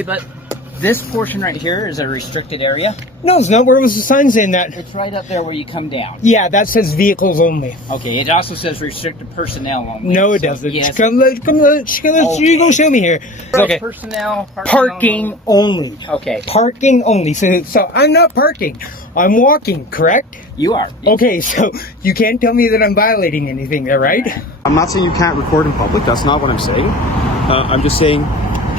Hey, but this portion right here is a restricted area. No, it's not. Where was the sign saying that? It's right up there where you come down. Yeah, that says vehicles only. Okay, it also says restricted personnel only. No, it doesn't. Yes. You go show me here. Okay. Personnel, Parking only. Okay. Parking only. So I'm not parking. I'm walking, correct? You are. Okay, so you can't tell me that I'm violating anything there, right? I'm not saying you can't record in public. That's not what I'm saying. I'm just saying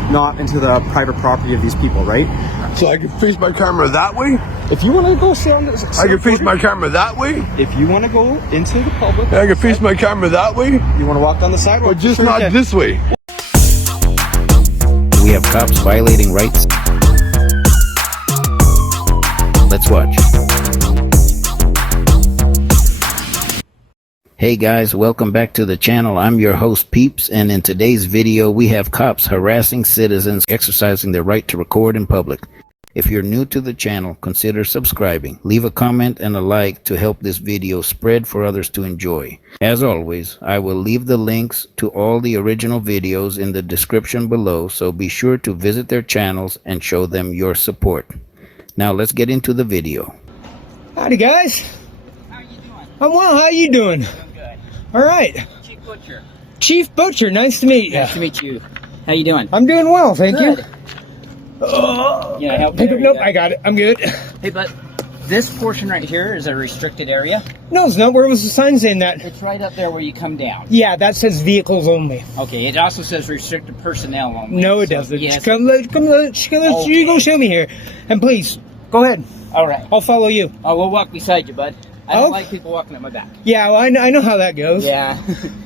not into the private property of these people, right? So I can face my camera that way? If you want to go sit on this... I can face my camera that way? If you want to go into the public... I can face my camera that way? You want to walk down the sidewalk? But just not this way. We have cops violating rights. Let's watch. Hey guys, welcome back to the channel. I'm your host Peeps, and in today's video we have cops harassing citizens exercising their right to record in public. If you're new to the channel, consider subscribing. Leave a comment and a like to help this video spread for others to enjoy. As always, I will leave the links to all the original videos in the description below, so be sure to visit their channels and show them your support. Now let's get into the video. Howdy, guys. How are you doing? I'm well. How you doing? Doing good. All right. Chief Butcher. Chief Butcher, nice to meet you. Nice to meet you. How you doing? I'm doing well, thank Good. you. Yeah, help you. Nope, I got it. I'm good. Hey, but this portion right here is a restricted area. No, it's not. Where was the sign saying that? It's right up there where you come down. Yeah, that says vehicles only. Okay, it also says restricted personnel only. No, it doesn't. Yes. You go show me here. And please, go ahead. All right. I'll follow you. Oh, we'll walk beside you, bud. I don't like people walking at my back. Yeah, well, I know how that goes. Yeah.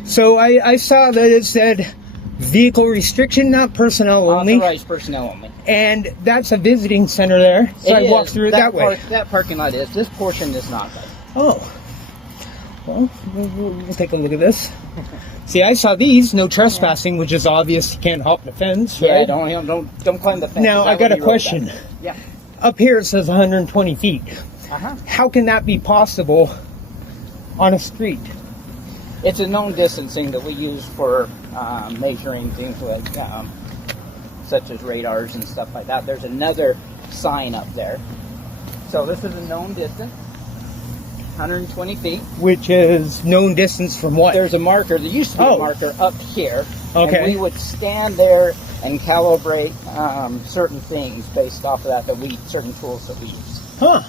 So I saw that it said vehicle restriction, not personnel only. Authorized personnel only. And that's a visiting center there. So I walked through it that way. That parking lot is. This portion is not, though. Oh. Well, we'll take a look at this. See, I saw these, no trespassing, which is obvious. You can't hop the fence, Yeah, right? don't climb the fence. Now, I got a question. Yeah. Up here it says 120 feet. Uh-huh. How can that be possible on a street? It's a known distancing that we use for measuring things like such as radars and stuff like that. There's another sign up there. So this is a known distance, 120 feet. Which is known distance from what? There's a marker. There used to be a marker up here. Okay. And we would stand there and calibrate certain things based off of that certain tools that we use. Huh.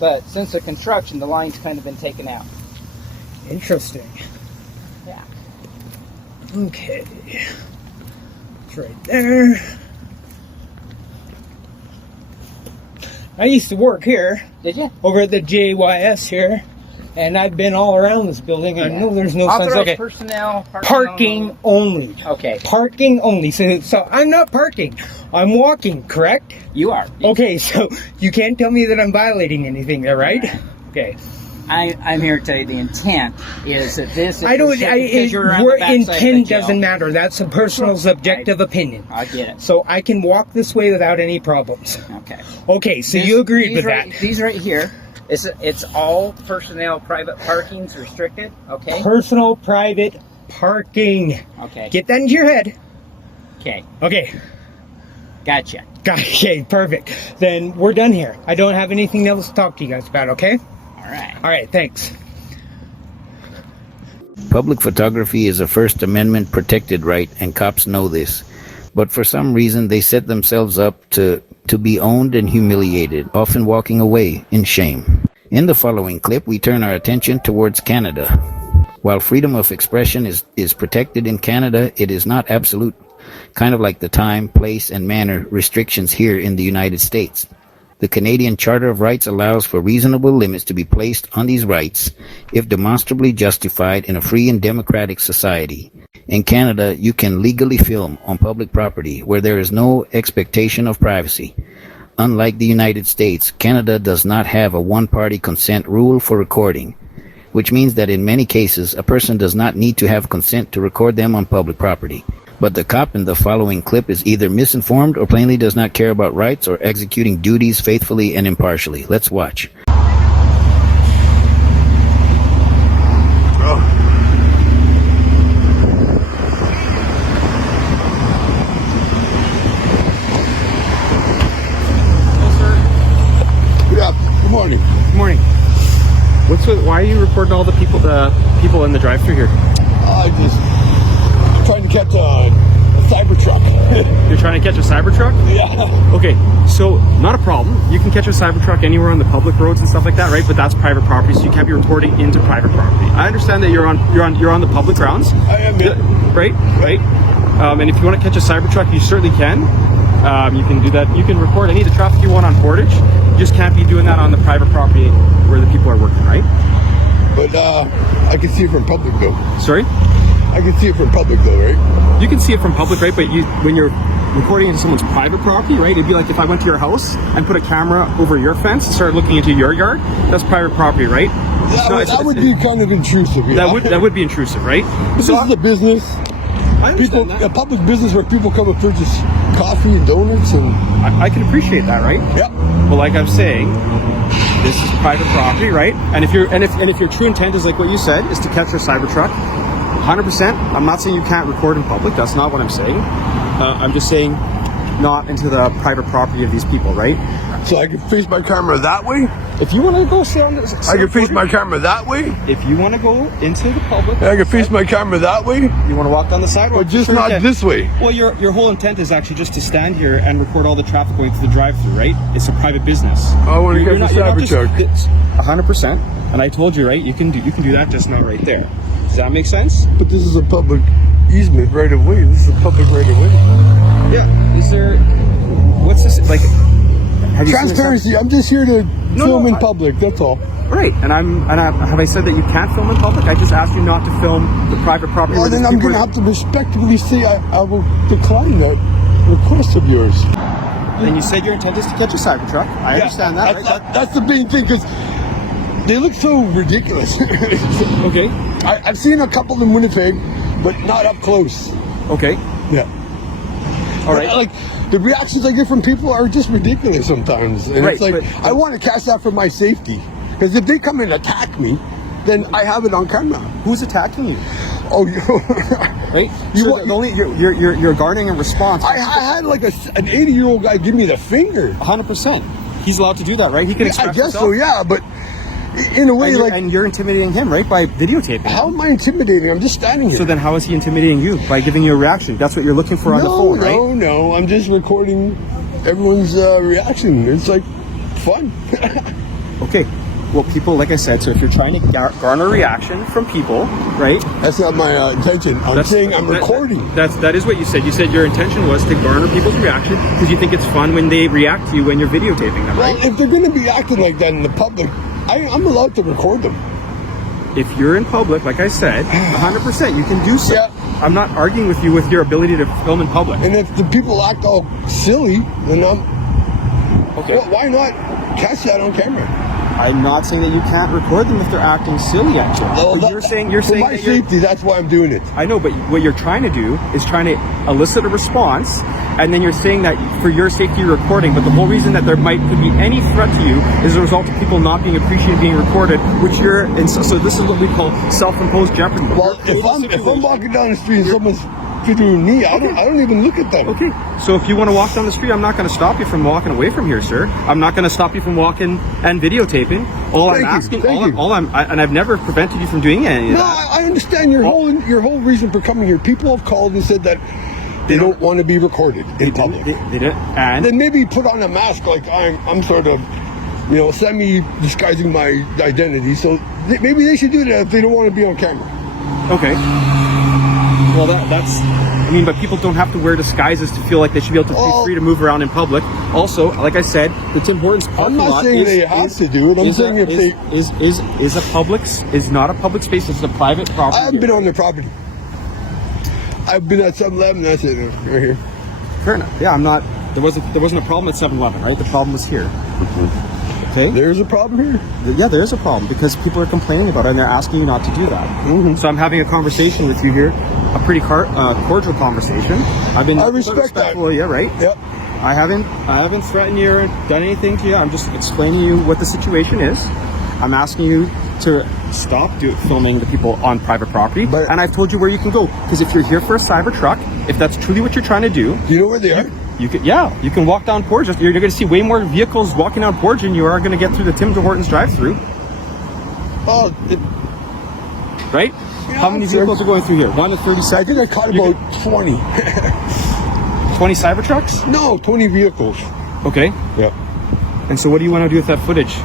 But since the construction, the line's kind of been taken out. Interesting. Yeah. Okay. It's right there. I used to work here. Did you? Over at the JYS here. And I've been all around this building. I know there's no signs. Authorized Okay. personnel. Parking only. Okay. Parking only. So I'm not parking. I'm walking, correct? You are. Okay, so you can't tell me that I'm violating anything there, right? Okay. I'm here to tell you the intent is that this is intent doesn't matter. That's a personal subjective opinion. I get it. So I can walk this way without any problems. Okay. Okay, so you agreed with that. These right here, it's all personnel private parking's restricted, okay? Personal private parking. Okay. Get that into your head. Okay. Okay. Gotcha. Okay, perfect. Then we're done here. I don't have anything else to talk to you guys about, okay? All right. All right, thanks. Public photography is a First Amendment protected right, and cops know this. But for some reason, they set themselves up to be owned and humiliated, often walking away in shame. In the following clip, we turn our attention towards Canada. While freedom of expression is protected in Canada, it is not absolute, kind of like the time, place, and manner restrictions here in the United States. The Canadian Charter of Rights allows for reasonable limits to be placed on these rights if demonstrably justified in a free and democratic society. In Canada, you can legally film on public property where there is no expectation of privacy. Unlike the United States, Canada does not have a one-party consent rule for recording, which means that in many cases, a person does not need to have consent to record them on public property. But the cop in the following clip is either misinformed or plainly does not care about rights or executing duties faithfully and impartially. Let's watch. Why are you recording all the people in the drive-thru here? I just trying to catch a cyber truck. You're trying to catch a Cybertruck? Yeah. Okay, so not a problem. You can catch a Cybertruck anywhere on the public roads and stuff like that, right? But that's private property, so you can't be reporting into private property. I understand that you're on the public grounds. I am. Yeah. Right. And if you want to catch a Cybertruck, you certainly can. You can do that. You can record any of the traffic you want on Portage. You just can't be doing that on the private property where the people are working, right? But I can see it from public though. Sorry? I can see it from public though, right? You can see it from public, right? But when you're recording into someone's private property, right? It'd be like if I went to your house and put a camera over your fence and started looking into your yard. That's private property, right? That would be kind of intrusive. Yeah. That would be intrusive, right? This is a business. I understand that. A public business where people come and purchase coffee and donuts and. I can appreciate that, right? Yeah. But like I'm saying, this is private property, right? And if your true intent is like what you said, is to catch your Cybertruck, 100%. I'm not saying you can't record in public. That's not what I'm saying. I'm just saying not into the private property of these people, right? So I can face my camera that way. If you want to go sit on this, I can face my camera that way. If you want to go into the public, I can face my camera that way. You want to walk down the sidewalk, But just not this way. Well, your whole intent is actually just to stand here and record all the traffic going through the drive-through, right? It's a private business. I want to catch a Cybertruck. 100%. And I told you, right? You can do that, just not right there. Does that make sense? But this is a public easement right of way. This is a public right of way. Yeah. Is there? What's this like? Have you Transparency. I'm just here to film in public. That's all. Right. And have I said that you can't film in public? I just asked you not to film the private property. Well, then I'm going to have to respectfully say I will decline that request of yours. And you said your intent is to catch a Cybertruck. I understand that. That's the main thing, because they look so ridiculous. Okay. I've seen a couple in Winnipeg, but not up close. Okay. Yeah. All right. Like the reactions I get from people are just ridiculous sometimes, and Right, it's like I want to catch that for my safety, because if they come and attack me, then I have it on camera. Who's attacking you? Oh, right. You're guarding a response. I had like an 80-year-old guy give me the finger. 100%. He's allowed to do that, right? He can express I guess himself. so, yeah, but in a way, and you're intimidating him, right, by videotaping. How am I intimidating? I'm just standing here. So then how is he intimidating you? By giving you a reaction. That's what you're looking for on the phone, right? No, I'm just recording everyone's reaction. It's like fun. Okay. Well, people, like I said, so if you're trying to garner reaction from people, right? That's not my intention. I'm saying I'm recording. That is what you said. You said your intention was to garner people's reaction because you think it's fun when they react to you when you're videotaping them, right? Well, if they're going to be acting like that in the public, I'm allowed to record them. If you're in public, like I said, 100%, you can do so. Yeah. I'm not arguing with you with your ability to film in public. And if the people act all silly, then okay. Well, why not catch that on camera? I'm not saying that you can't record them if they're acting silly at you. Well, you're saying for my safety, that's why I'm doing it. I know, but what you're trying to do is trying to elicit a response, and then you're saying that for your safety you're recording, but the whole reason that there could be any threat to you is a result of people not being appreciated being recorded, which you're, and so this is what we call self-imposed jeopardy. Well, if I'm walking down the street and someone's featuring me, I don't even look at them. Okay, so if you want to walk down the street, I'm not going to stop you from walking away from here, sir. I'm not going to stop you from walking and videotaping. And I've never prevented you from doing any of that. I understand your whole reason for coming here. People have called and said that they don't want to be recorded in public. They did, and then maybe put on a mask like I'm sort of, semi-disguising my identity. So maybe they should do that if they don't want to be on camera. Okay. Well, but people don't have to wear disguises to feel like they should be able to be free to move around in public. Also, like I said, the Tim Hortons parking lot. I'm not saying they have to do it. I'm saying if they is not a public space. It's a private property. I haven't been on their property. I've been at 7-Eleven. That's it, right here. Fair enough. Yeah, I'm not. There wasn't a problem at 7-Eleven, right? The problem was here. Okay. There's a problem here? Yeah, there is a problem because people are complaining about it and they're asking you not to do that. So I'm having a conversation with you here, a pretty cordial conversation. I respect that. Yeah, right? Yep. I haven't threatened you or done anything to you. I'm just explaining to you what the situation is. I'm asking you to stop filming the people on private property. And I've told you where you can go. Because if you're here for a Cybertruck, if that's truly what you're trying to do... Do you know where they are? You can walk down Portage. You're going to see way more vehicles walking down Portage than you are going to get through the Tim Hortons drive-through. Right? How many vehicles are going through here? 1 to 30 I seconds? think I caught about 20. 20 Cybertrucks? No, 20 vehicles. Okay. Yeah. And so what do you want to do with that footage?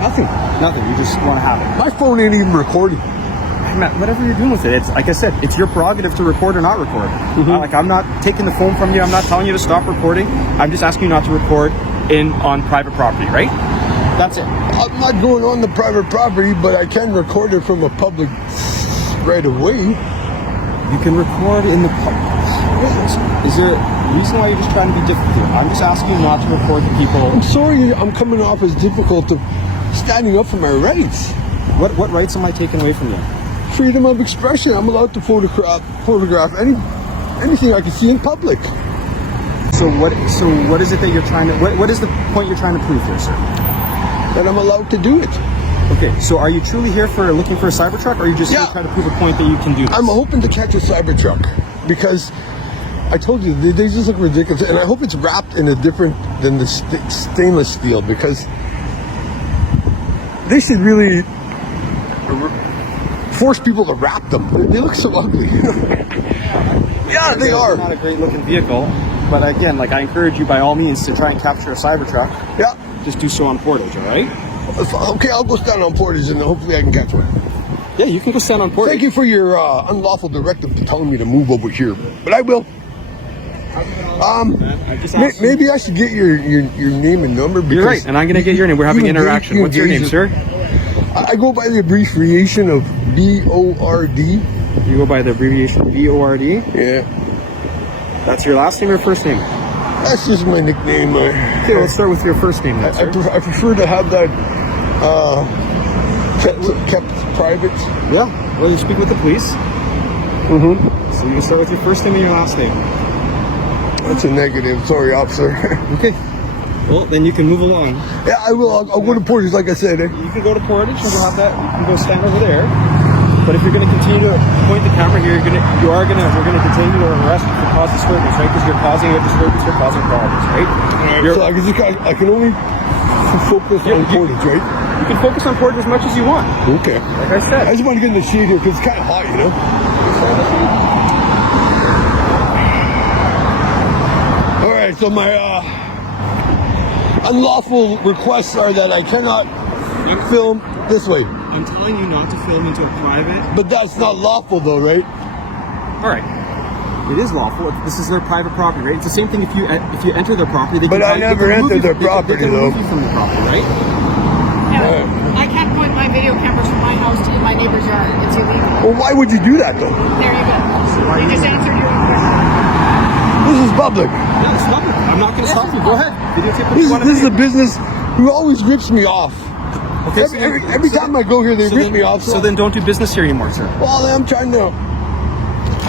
Nothing. Nothing. You just want to have it. My phone ain't even recording. Matt, whatever you're doing with it, it's like I said, it's your prerogative to record or not record. Like I'm not taking the phone from you. I'm not telling you to stop recording. I'm just asking you not to record on private property, right? That's it. I'm not going on the private property, but I can record it from a public right of way. You can record in the public. Is there a reason why you're just trying to be difficult here? I'm just asking you not to record the people. I'm sorry, I'm coming off as difficult of standing up for my rights. What rights am I taking away from you? Freedom of expression. I'm allowed to photograph anything I can see in public. So what is it that you're trying to? What is the point you're trying to prove here, sir? That I'm allowed to do it. Okay, so are you truly here for looking for a Cybertruck, or are you just here trying to prove a point that you can do this? I'm hoping to catch a Cybertruck because I told you they just look ridiculous, and I hope it's wrapped in a different than the stainless steel, because they should really force people to wrap them. They look so ugly. Yeah, they are. It's not a great looking vehicle, but again, like I encourage you by all means to try and capture a Cybertruck. Yeah. Just do so on Portage, all right? Okay, I'll go stand on Portage and hopefully I can catch one. Yeah, you can go stand on Portage. Thank you for your unlawful directive telling me to move over here, but I will. Maybe I should get your name and number. You're right, and I'm going to get your name. We're having an interaction. What's your name, sir? I go by the abbreviation of BORD. You go by the abbreviation BORD? Yeah. That's your last name or first name? That's just my nickname. Okay, let's start with your first name then, sir. I prefer to have that kept private. Yeah, well, you speak with the police. Mm-hmm. So you can start with your first name and your last name. That's a negative. Sorry, officer. Okay. Well, then you can move along. Yeah, I will. I'll go to Portage, like I said. You can go to Portage and we'll have that. You can go stand over there. But if you're going to continue to point the camera here, we're going to continue to arrest you for cause disturbance, right? Because you're causing a disturbance, you're causing problems, right? So I can only focus on Portage, right? You can focus on Portage as much as you want. Okay. Like I said. I just want to get in the shade here because it's kind of hot, you know? All right, so my unlawful requests are that I cannot film this way. I'm telling you not to film into a private. But that's not lawful though, right? All right. It is lawful. This is their private property, right? It's the same thing if you enter their property. They but I never entered their property, they can though. remove you from the property, right? Yeah, I can't point my video cameras from my house to my neighbor's yard. It's illegal. Well, why would you do that though? There you go. You just answered your own question. This is public. Yeah, it's public. I'm not going to stop you. Go ahead. Videotape what This you want to is do. a business who always rips me off. Okay, Every time I go here, they rip me off. So then don't do business here anymore, sir. Well, I'm trying to.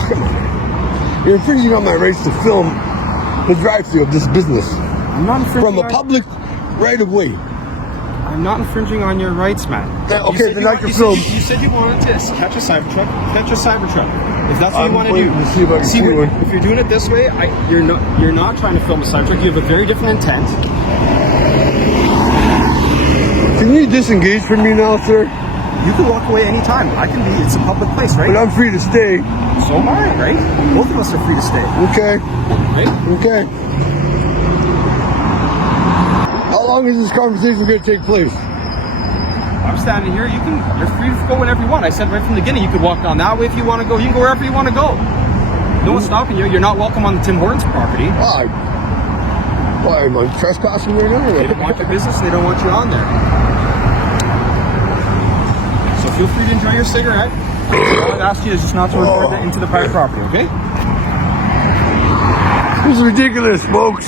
Come on. You're infringing on my rights to film the drive-through of this business. I'm not infringing from a public right of way. I'm not infringing on your rights, man. Okay, then I can film. You said you wanted to catch a Cybertruck. Catch a Cybertruck. If that's what you want to do. To see if I can see one. If you're doing it this way, you're not trying to film a Cybertruck. You have a very different intent. Can you disengage from me now, sir? You can walk away anytime. It's a public place, right? But I'm free to stay. So am I, right? Both of us are free to stay. Okay. Right? Okay. How long is this conversation going to take place? I'm standing here. You're free to go whenever you want. I said right from the beginning, you could walk down that way if you want to go. You can go wherever you want to go. No one's stopping you. You're not welcome on Tim Hortons property. Why? Am I trespassing right now? They don't want your business. They don't want you on there. So feel free to enjoy your cigarette. All I'd ask you is just not to record that into the private property, okay? This is ridiculous, folks.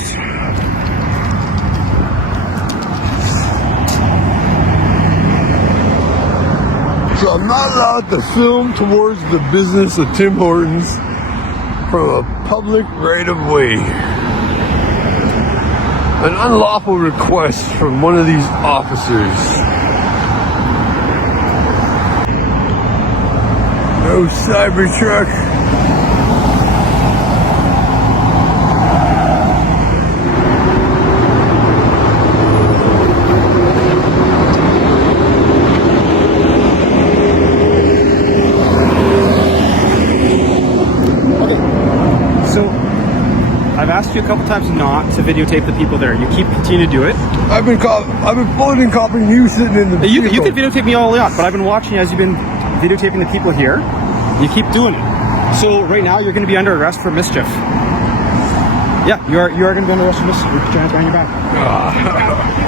So I'm not allowed to film towards the business of Tim Hortons from a public right-of-way. An unlawful request from one of these officers. No Cybertruck. you a couple times not to videotape the people there. You continue to do it. I've been pulling and copying you sitting in the You vehicle. can videotape me all the way up, but I've been watching you as you've been videotaping the people here. You keep doing it. So right now you're going to be under arrest for mischief. Yeah, you are going to be under arrest for mischief. You put your hands behind your back.